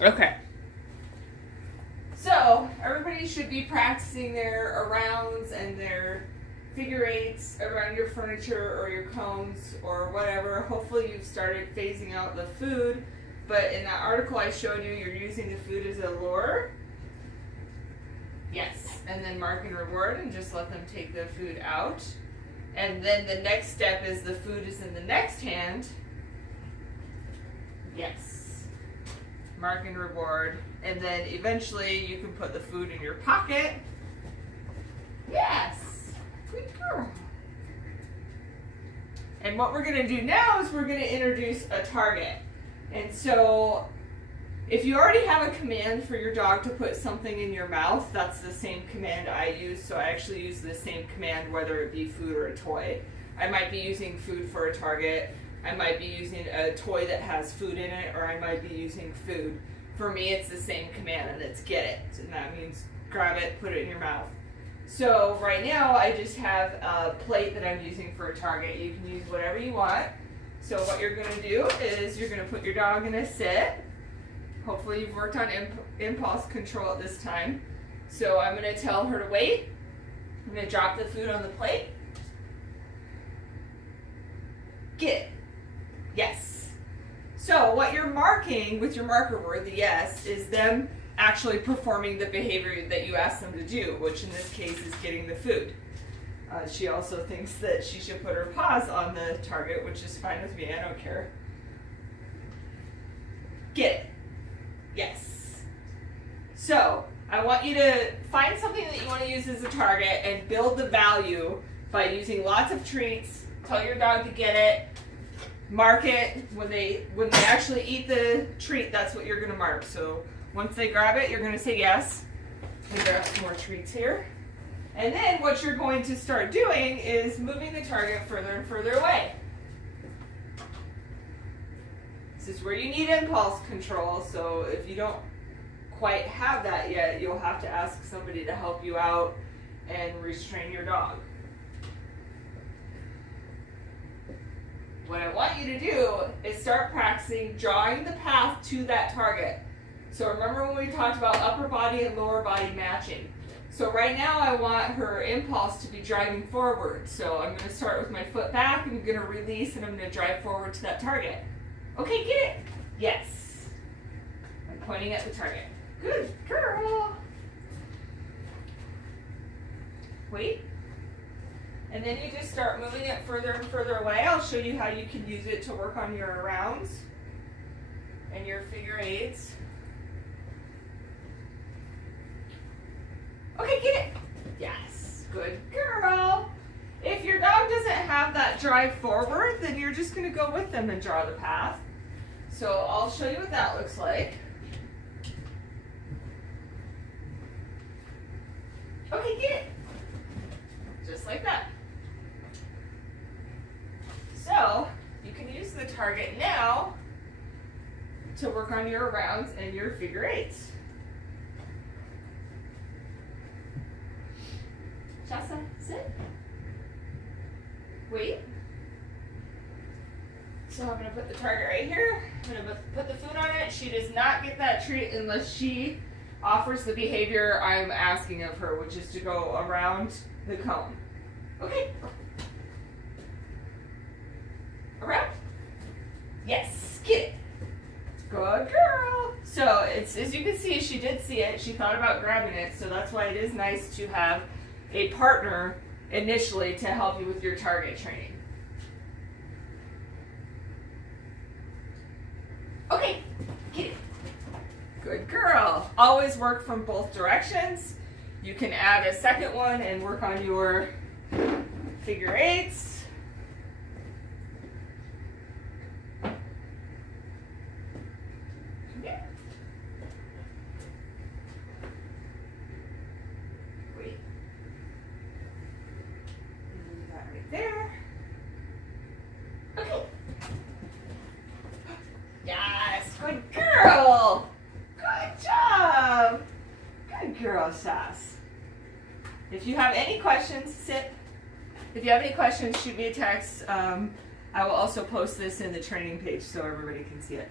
Okay. So, everybody should be practicing their arounds and their figure eights around your furniture or your cones or whatever. Hopefully you've started phasing out the food, but in that article I showed you, you're using the food as a lure. Yes, and then mark and reward and just let them take the food out. And then the next step is the food is in the next hand. Yes. Mark and reward. And then eventually you can put the food in your pocket. Yes. Good girl. And what we're going to do now is we're going to introduce a target. And so if you already have a command for your dog to put something in your mouth, that's the same command I use. So I actually use the same command whether it be food or a toy. I might be using food for a target. I might be using a toy that has food in it, or I might be using food. For me, it's the same command, and it's get it. And that means grab it, put it in your mouth. So right now, I just have a plate that I'm using for a target. You can use whatever you want. So what you're going to do is you're going to put your dog in a sit. Hopefully you've worked on impulse control at this time. So I'm going to tell her to wait. I'm going to drop the food on the plate. Get it. Yes. So what you're marking with your marker word, the yes, is them actually performing the behavior that you asked them to do, which in this case is getting the food. She also thinks that she should put her paws on the target, which is fine with me. I don't care. Get it. Yes. So I want you to find something that you want to use as a target and build the value by using lots of treats. Tell your dog to get it. Mark it. When they actually eat the treat, that's what you're going to mark. So once they grab it, you're going to say yes. And grab some more treats here. And then what you're going to start doing is moving the target further and further away. This is where you need impulse control. So if you don't quite have that yet, you'll have to ask somebody to help you out and restrain your dog. What I want you to do is start practicing drawing the path to that target. So remember when we talked about upper body and lower body matching. So right now I want her impulse to be driving forward. So I'm going to start with my foot back, I'm going to release, and I'm going to drive forward to that target. Okay, get it? Yes. I'm pointing at the target. Good girl. Wait. And then you just start moving it further and further away. I'll show you how you can use it to work on your rounds and your figure eights. Okay, get it. Yes, good girl. If your dog doesn't have that drive forward, then you're just going to go with them and draw the path. So I'll show you what that looks like. Okay, get it. Just like that. So you can use the target now to work on your rounds and your figure eights. Shasta, sit. Wait. So I'm going to put the target right here. I'm going to put the food on it. She does not get that treat unless she offers the behavior I'm asking of her, which is to go around the cone. Okay. Around? Yes, get it. Good girl. So it's, as you can see, she did see it. She thought about grabbing it. So that's why it is nice to have a partner initially to help you with your target training. Okay, get it. Good girl. Always work from both directions. You can add a second one and work on your figure eights. Yeah. Wait. Leave that right there. Okay. Yes, good girl. Good job. Good girl, Sass. If you have any questions, sit. If you have any questions, shoot me a text. I will also post this in the training page so everybody can see it.